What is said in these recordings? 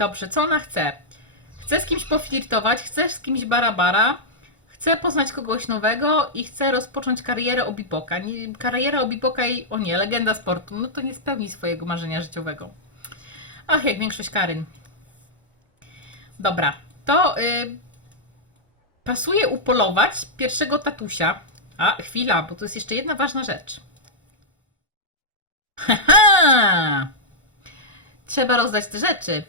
Dobrze, co ona chce? Chce z kimś poflirtować, chce z kimś barabara, chce poznać kogoś nowego i chce rozpocząć karierę obipoka. Nie, kariera obipoka i, o nie, legenda sportu, no to nie spełni swojego marzenia życiowego. Ach, jak większość Karyn. Dobra, to y, pasuje upolować pierwszego tatusia. A, chwila, bo tu jest jeszcze jedna ważna rzecz. Haha! Trzeba rozdać te rzeczy.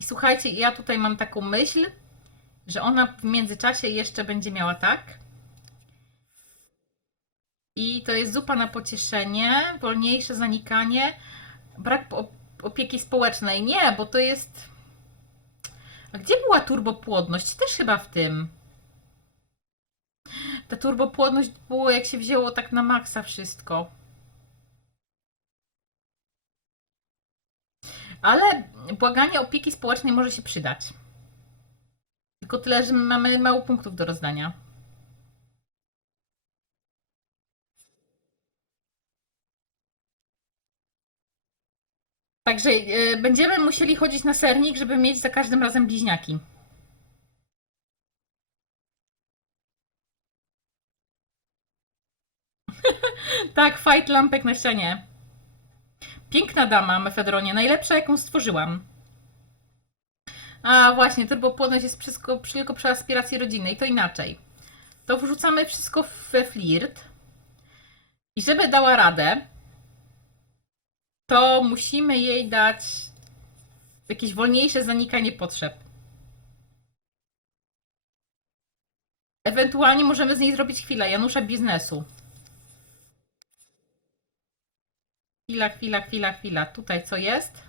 I słuchajcie, ja tutaj mam taką myśl, że ona w międzyczasie jeszcze będzie miała tak. I to jest zupa na pocieszenie, wolniejsze zanikanie, brak op- opieki społecznej. Nie, bo to jest. A gdzie była turbopłodność? Też chyba w tym. Ta turbopłodność było jak się wzięło tak na maksa wszystko. Ale błaganie opieki społecznej może się przydać. Tylko tyle, że my mamy mało punktów do rozdania. Także y, będziemy musieli chodzić na sernik, żeby mieć za każdym razem bliźniaki. tak, fight lampek na ścianie. Piękna dama, Mefedronie, najlepsza jaką stworzyłam. A właśnie, turbopłodność jest wszystko, tylko przy aspiracji rodzinnej, to inaczej. To wrzucamy wszystko we flirt. I żeby dała radę, to musimy jej dać jakieś wolniejsze zanikanie potrzeb. Ewentualnie możemy z niej zrobić chwilę Janusza biznesu. Chwila, chwila, chwila, chwila. Tutaj co jest?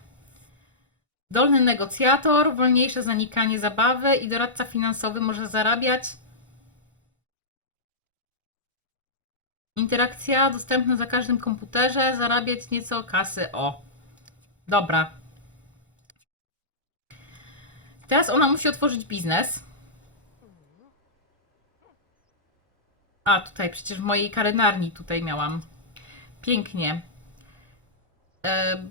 Dolny negocjator, wolniejsze zanikanie zabawy i doradca finansowy może zarabiać. Interakcja dostępna za każdym komputerze, zarabiać nieco kasy. O, dobra. Teraz ona musi otworzyć biznes. A, tutaj przecież w mojej karynarni tutaj miałam. Pięknie. E,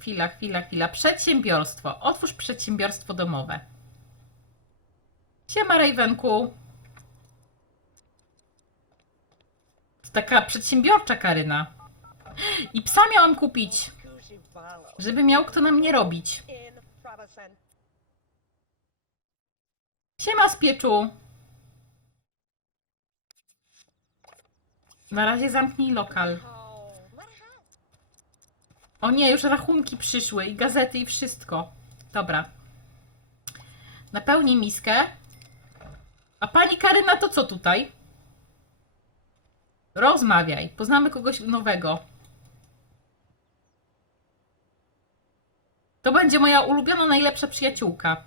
chwila, chwila, chwila. Przedsiębiorstwo. Otwórz przedsiębiorstwo domowe. Siema, Ravenku. To taka przedsiębiorcza Karyna. I psa miałam kupić, żeby miał kto na mnie robić. Siema, Spieczu. Na razie zamknij lokal. O nie, już rachunki przyszły i gazety i wszystko. Dobra. Napełnij miskę. A pani Karyna to co tutaj? Rozmawiaj. Poznamy kogoś nowego. To będzie moja ulubiona, najlepsza przyjaciółka.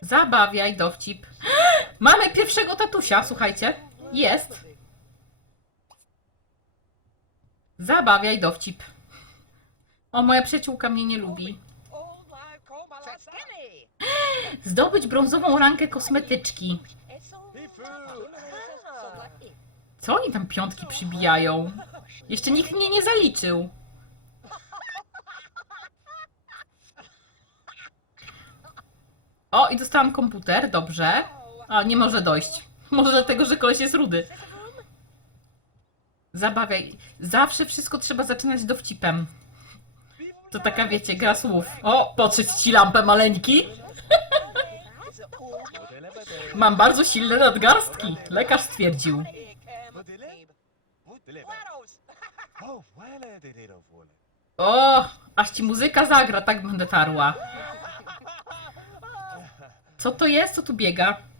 Zabawiaj, dowcip. Mamy pierwszego tatusia, słuchajcie. Jest. Zabawiaj, dowcip. O, moja przyjaciółka mnie nie lubi. Zdobyć brązową rankę kosmetyczki. Co oni tam piątki przybijają? Jeszcze nikt mnie nie zaliczył. O, i dostałam komputer, dobrze. A, nie może dojść. Może dlatego, że koleś jest rudy. Zabawiaj. Zawsze wszystko trzeba zaczynać dowcipem. To taka, wiecie, gra słów. O, potrzeć ci lampę maleńki. Mam bardzo silne nadgarstki. Lekarz stwierdził. O, aż ci muzyka zagra, tak będę tarła. Co to jest? Co tu biega?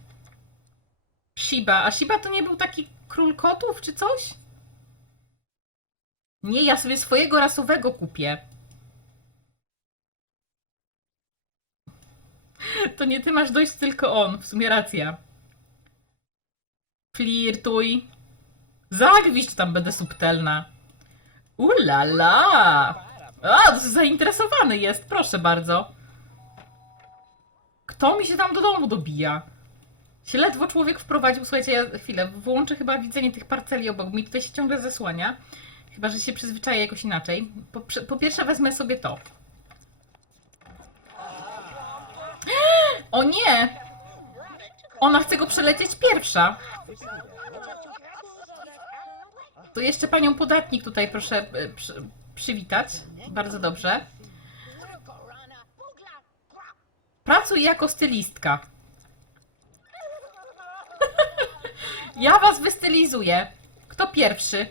Shiba. A Shiba to nie był taki król kotów czy coś? Nie, ja sobie swojego rasowego kupię. To nie ty masz dojść, tylko on. W sumie racja. Flirtuj. Zagwiść tam będę subtelna. Ulala! A, zainteresowany jest, proszę bardzo. Kto mi się tam do domu dobija? Się ledwo człowiek wprowadził. Słuchajcie, ja chwilę, włączę chyba widzenie tych parceli obok. Mi tutaj się ciągle zasłania. Chyba, że się przyzwyczaję jakoś inaczej. Po, po pierwsze wezmę sobie to. O nie! Ona chce go przelecieć pierwsza. To jeszcze panią podatnik tutaj proszę e, przy, przywitać. Bardzo dobrze. Pracuj jako stylistka. Ja was wystylizuję. Kto pierwszy?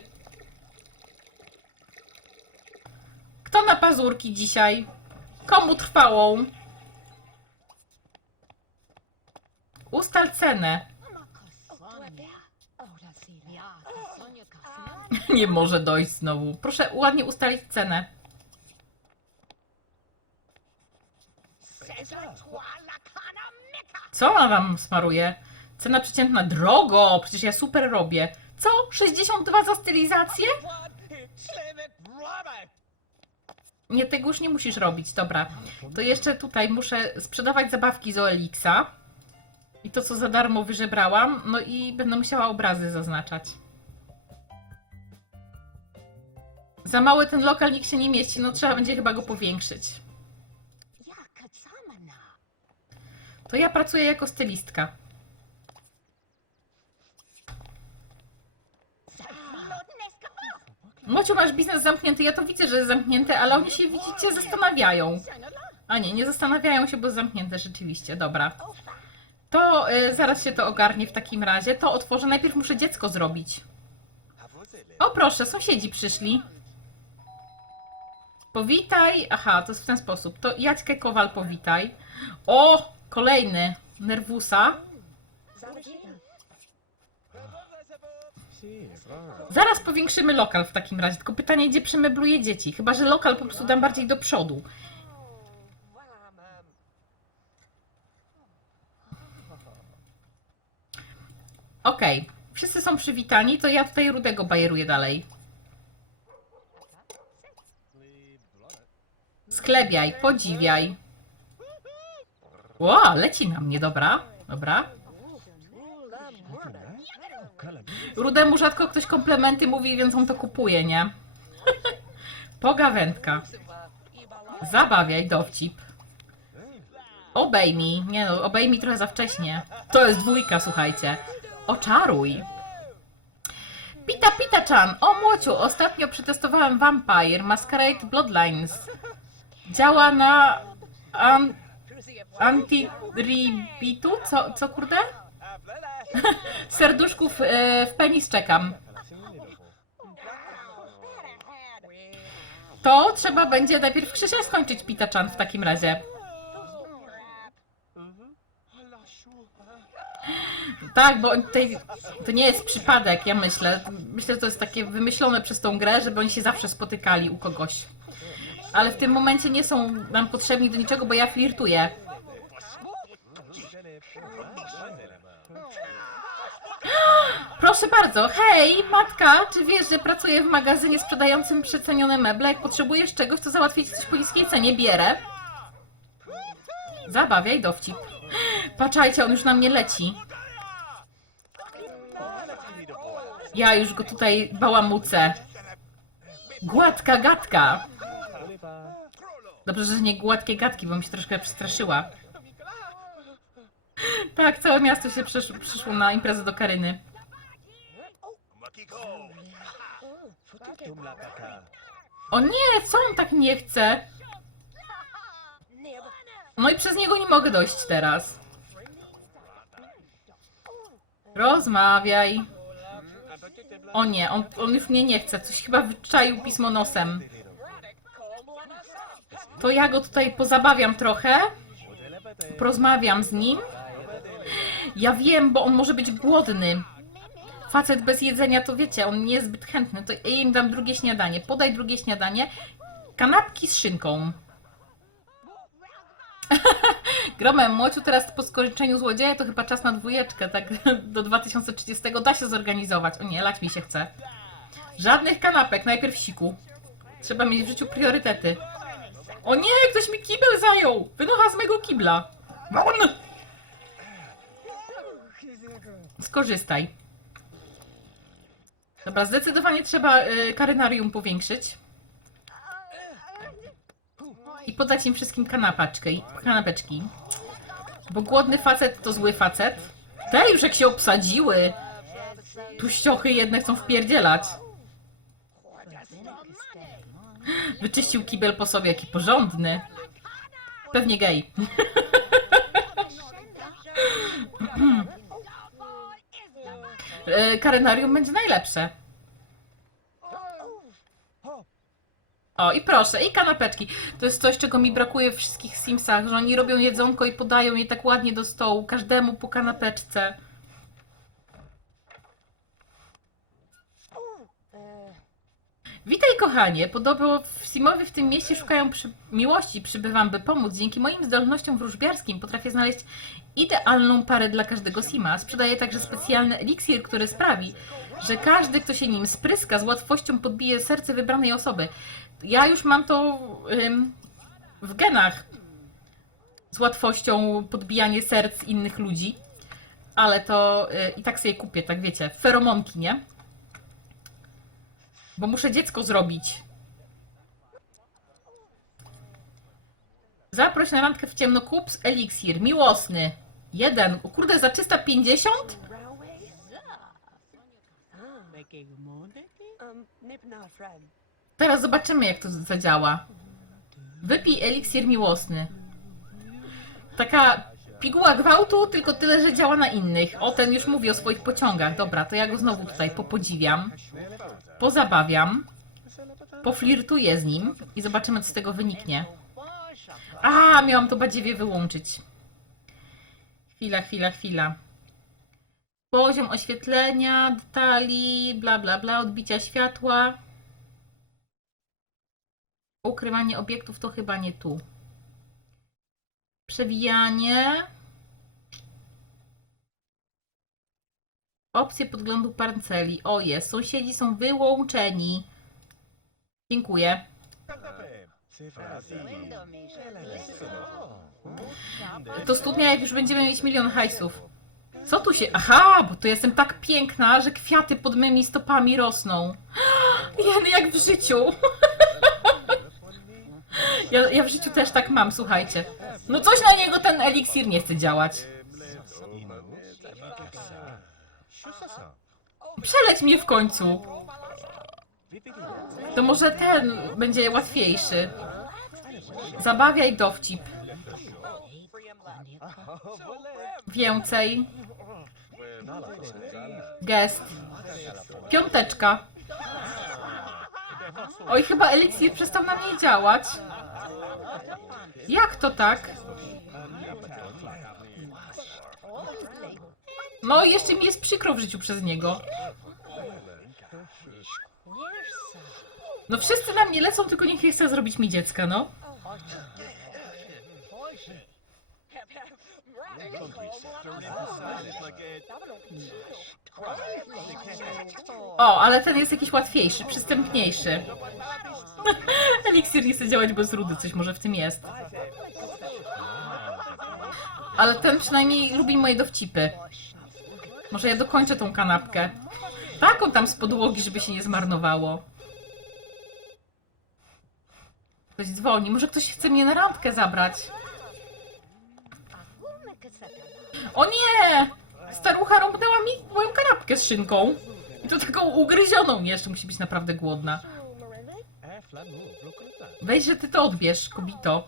Kto na pazurki dzisiaj? Komu trwałą? Ustal cenę. Nie może dojść znowu. Proszę ładnie ustalić cenę. Co ona tam smaruje? Cena przeciętna drogo, przecież ja super robię. Co? 62 za stylizację? Nie, tego już nie musisz robić, dobra. To jeszcze tutaj muszę sprzedawać zabawki z Oelixa. I to, co za darmo wyżebrałam. No i będę musiała obrazy zaznaczać. Za mały ten lokal nikt się nie mieści, no trzeba będzie chyba go powiększyć. To ja pracuję jako stylistka. Mociu, masz biznes zamknięty, ja to widzę, że jest zamknięty, ale oni się, widzicie, zastanawiają. A nie, nie zastanawiają się, bo jest zamknięte rzeczywiście, dobra. To y, zaraz się to ogarnie w takim razie. To otworzę, najpierw muszę dziecko zrobić. O proszę, sąsiedzi przyszli. Powitaj. Aha, to jest w ten sposób. To Jaćkę Kowal powitaj. O, kolejny. Nerwusa. Zaraz powiększymy lokal w takim razie. Tylko pytanie, gdzie przemebluję dzieci? Chyba, że lokal po prostu dam bardziej do przodu. Okej. Wszyscy są przywitani, to ja tutaj Rudego bajeruję dalej. Sklebiaj, podziwiaj. Ło, leci na mnie, dobra. Dobra. Rudemu rzadko ktoś komplementy mówi, więc on to kupuje, nie? Pogawędka. Zabawiaj, dowcip. Obejmij. Nie no, obejmij trochę za wcześnie. To jest dwójka, słuchajcie. Oczaruj. Pita Pita Chan. O Młociu, ostatnio przetestowałem Vampire Masquerade Bloodlines. Działa na an? Co, co kurde? Serduszków e, w penis czekam. To trzeba będzie najpierw Krzysia skończyć Pita Chan w takim razie. Tak, bo tutaj to nie jest przypadek, ja myślę. Myślę, że to jest takie wymyślone przez tą grę, żeby oni się zawsze spotykali u kogoś. Ale w tym momencie nie są nam potrzebni do niczego, bo ja flirtuję. Proszę bardzo, hej, matka, czy wiesz, że pracuję w magazynie sprzedającym przecenione meble? Jak potrzebujesz czegoś, to załatwię ci coś po niskiej cenie, bierę. Zabawiaj dowcip. Patrzajcie, on już na mnie leci. Ja już go tutaj bałamucę. Gładka gadka. Dobrze, że nie gładkie gadki, bo mi się troszkę przestraszyła. Tak, całe miasto się przysz przyszło na imprezę do Karyny. O nie, co on tak nie chce? No i przez niego nie mogę dojść teraz. Rozmawiaj. O nie, on, on już mnie nie chce. Coś chyba wyczaił pismo nosem. To ja go tutaj pozabawiam trochę. Porozmawiam z nim. Ja wiem, bo on może być głodny. Facet bez jedzenia, to wiecie, on nie jest zbyt chętny. To ja im dam drugie śniadanie. Podaj drugie śniadanie. Kanapki z szynką. Gromem Młociu teraz po skończeniu złodzieja to chyba czas na dwójeczkę, tak do 2030 da się zorganizować. O nie, lać mi się chce. Żadnych kanapek, najpierw siku. Trzeba mieć w życiu priorytety. O nie, ktoś mi kibel zajął! Wynocha z mego kibla. Won! Skorzystaj. Dobra, zdecydowanie trzeba y, karynarium powiększyć. I podać im wszystkim kanapaczkę, i- kanapeczki. Bo głodny facet to zły facet. Te już jak się obsadziły. Tuściochy jedne chcą wpierdzielać. Wyczyścił kibel po sobie, jaki porządny. Pewnie gej. E, Karynarium będzie najlepsze. O, i proszę, i kanapeczki. To jest coś, czego mi brakuje w wszystkich Simsach, że oni robią jedzonko i podają je tak ładnie do stołu, każdemu po kanapeczce. Witaj kochanie, podobno w Simowie w tym mieście szukają przy... miłości, przybywam by pomóc. Dzięki moim zdolnościom wróżbiarskim potrafię znaleźć idealną parę dla każdego Sima. Sprzedaję także specjalny eliksir, który sprawi, że każdy, kto się nim spryska, z łatwością podbije serce wybranej osoby. Ja już mam to ym, w genach. Z łatwością podbijanie serc innych ludzi. Ale to y, i tak sobie kupię, tak wiecie, feromonki, nie? Bo muszę dziecko zrobić. Zaproś na randkę w ciemno kup z eliksir. Miłosny. Jeden. O kurde, za 350? Um. Teraz zobaczymy, jak to zadziała. Wypij eliksir miłosny. Taka piguła gwałtu, tylko tyle, że działa na innych. O, ten już mówi o swoich pociągach. Dobra, to ja go znowu tutaj popodziwiam. Pozabawiam. Poflirtuję z nim i zobaczymy, co z tego wyniknie. A, miałam to badziewie wyłączyć. Chwila, chwila, chwila. Poziom oświetlenia, detali, bla, bla, bla, odbicia światła. Ukrywanie obiektów to chyba nie tu. Przewijanie. Opcje podglądu parceli. O jest, sąsiedzi są wyłączeni. Dziękuję. To studnia, jak już będziemy mieć milion hajsów. Co tu się... Aha, bo to jestem tak piękna, że kwiaty pod mymi stopami rosną. Jeny, jak w życiu. Ja, ja w życiu też tak mam, słuchajcie. No coś na niego ten eliksir nie chce działać. Przeleć mnie w końcu. To może ten będzie łatwiejszy. Zabawiaj dowcip. Więcej. Gest. Piąteczka. Oj, chyba eliksir przestał na mnie działać. Jak to tak? No jeszcze mi jest przykro w życiu przez niego. No wszyscy na mnie lecą, tylko niech nie chce zrobić mi dziecka, no. O, ale ten jest jakiś łatwiejszy, przystępniejszy. Eliksir nie chce działać bez rudy, coś może w tym jest. Ale ten przynajmniej lubi moje dowcipy. Może ja dokończę tą kanapkę. Taką tam z podłogi, żeby się nie zmarnowało. Ktoś dzwoni. Może ktoś chce mnie na randkę zabrać. O nie! Starucha rąbnęła mi moją kanapkę z szynką. I to taką ugryzioną jeszcze. Musi być naprawdę głodna. Weź, że ty to odbierz, kobito.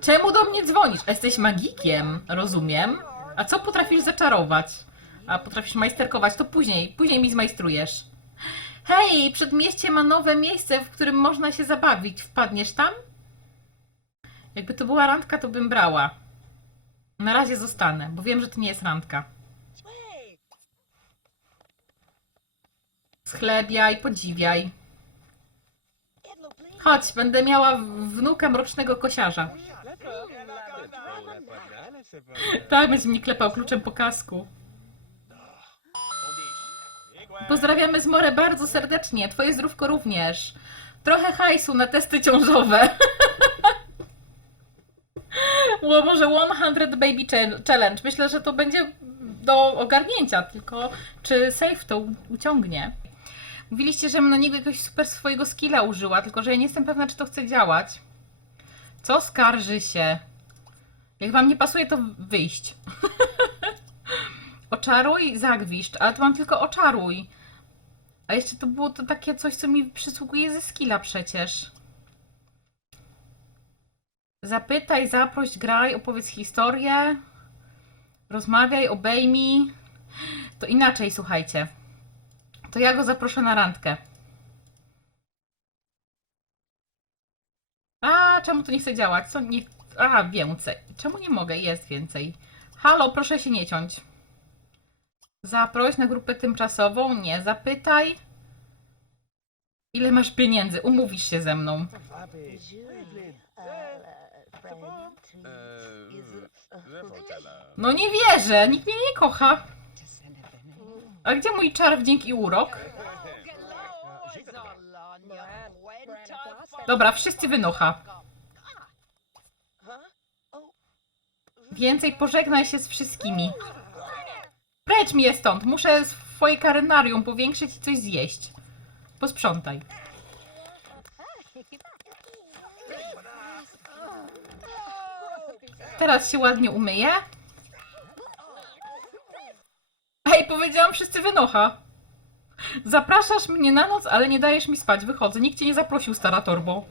Czemu do mnie dzwonisz? A Jesteś magikiem, rozumiem. A co potrafisz zaczarować? A potrafisz majsterkować, to później, później mi zmajstrujesz. Hej, przedmieście ma nowe miejsce, w którym można się zabawić. Wpadniesz tam? Jakby to była randka, to bym brała. Na razie zostanę, bo wiem, że to nie jest randka. Schlebiaj, podziwiaj. Chodź, będę miała wnuka mrocznego kosiarza. Tak, będzie mi klepał kluczem po kasku. Pozdrawiamy z More bardzo serdecznie. Twoje zdrówko również. Trochę hajsu na testy ciążowe. Może 100 Baby Challenge. Myślę, że to będzie do ogarnięcia, tylko czy safe to uciągnie. Mówiliście, żebym na niego jakiegoś super swojego skilla użyła, tylko że ja nie jestem pewna, czy to chce działać. Co skarży się? Jak wam nie pasuje, to wyjść. Oczaruj, zagwiszcz, ale to mam tylko oczaruj. A jeszcze to było to takie coś, co mi przysługuje ze skilla przecież. Zapytaj, zaproś, graj, opowiedz historię. Rozmawiaj, obejmij. To inaczej, słuchajcie. To ja go zaproszę na randkę. A, czemu to nie chce działać? Co nie... A, więcej. Czemu nie mogę? Jest więcej. Halo, proszę się nie ciąć. Zaproś na grupę tymczasową? Nie. Zapytaj. Ile masz pieniędzy? Umówisz się ze mną. No nie wierzę, nikt mnie nie kocha. A gdzie mój czar, wdzięk i urok? Dobra, wszyscy wynocha. Więcej pożegnaj się z wszystkimi. Precz mnie stąd, muszę swoje karynarium powiększyć i coś zjeść. Posprzątaj. Teraz się ładnie umyję. Hej, powiedziałam wszyscy wynocha. Zapraszasz mnie na noc, ale nie dajesz mi spać. Wychodzę. Nikt cię nie zaprosił, stara torbo.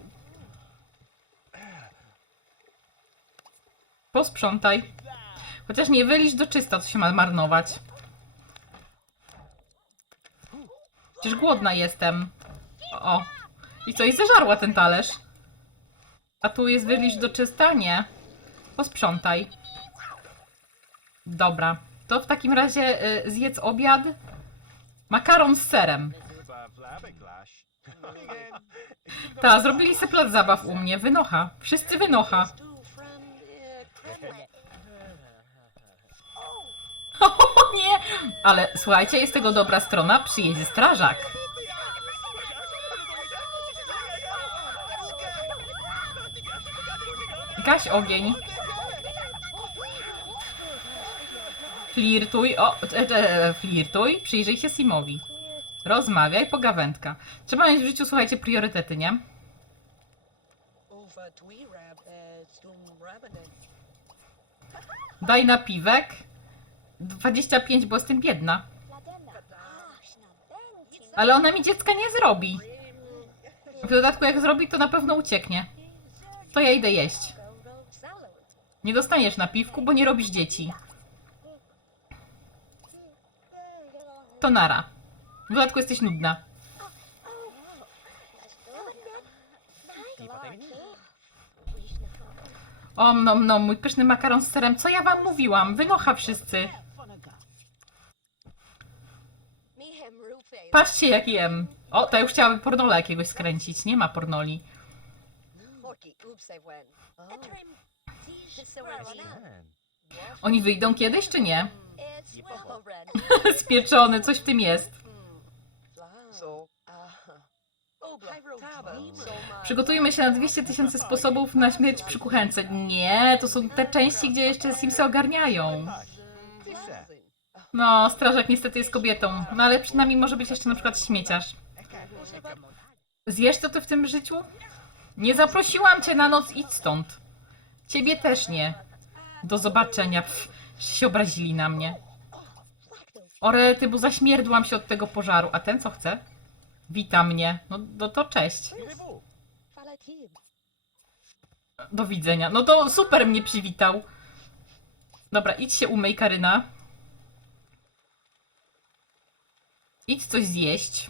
Posprzątaj. Chociaż nie wylisz do czysta, co się ma marnować. Przecież głodna jestem. O. I co? I zeżarła ten talerz. A tu jest wylisz do czysta? Nie. Posprzątaj. Dobra. To w takim razie y, zjedz obiad. Makaron z serem. Ta, zrobili sobie plac zabaw u mnie. Wynocha. Wszyscy wynocha. O nie! Ale słuchajcie, jest tego dobra strona. Przyjedzie strażak. Gaś ogień. Flirtuj, o, e, e, flirtuj, przyjrzyj się Simowi. Rozmawiaj, pogawędka. Trzeba mieć w życiu, słuchajcie, priorytety, nie? Daj napiwek. 25, bo jestem biedna. Ale ona mi dziecka nie zrobi. W dodatku, jak zrobi, to na pewno ucieknie. To ja idę jeść. Nie dostaniesz napiwku, bo nie robisz dzieci. To nara. W dodatku jesteś nudna. O, no, no, mój pyszny makaron z serem. Co ja wam mówiłam? Wynocha wszyscy. Patrzcie, jak jem. O, to ja już chciałabym pornola jakiegoś skręcić. Nie ma pornoli. Oni wyjdą kiedyś, czy nie? Spieczony, coś w tym jest. Przygotujmy się na 200 tysięcy sposobów na śmierć przy kuchence. Nie, to są te części, gdzie jeszcze Simsy ogarniają. No, strażak niestety jest kobietą. No ale przynajmniej może być jeszcze na przykład śmieciarz. Zjesz to ty w tym życiu? Nie zaprosiłam cię na noc, idź stąd. Ciebie też nie. Do zobaczenia. Pff, się obrazili na mnie. Orety, bo zaśmierdłam się od tego pożaru. A ten co chce? Wita mnie. No, no to cześć. Do widzenia. No to super mnie przywitał. Dobra, idź się umyj, Karyna. Idź coś zjeść.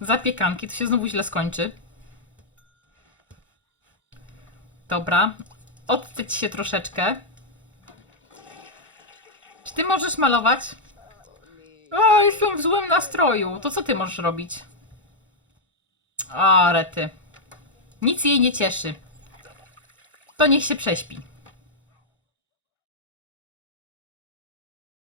Zapiekanki, to się znowu źle skończy. Dobra. Odtyć się troszeczkę. Czy ty możesz malować? O, jestem w złym nastroju. To co ty możesz robić? O, rety. Nic jej nie cieszy. To niech się prześpi.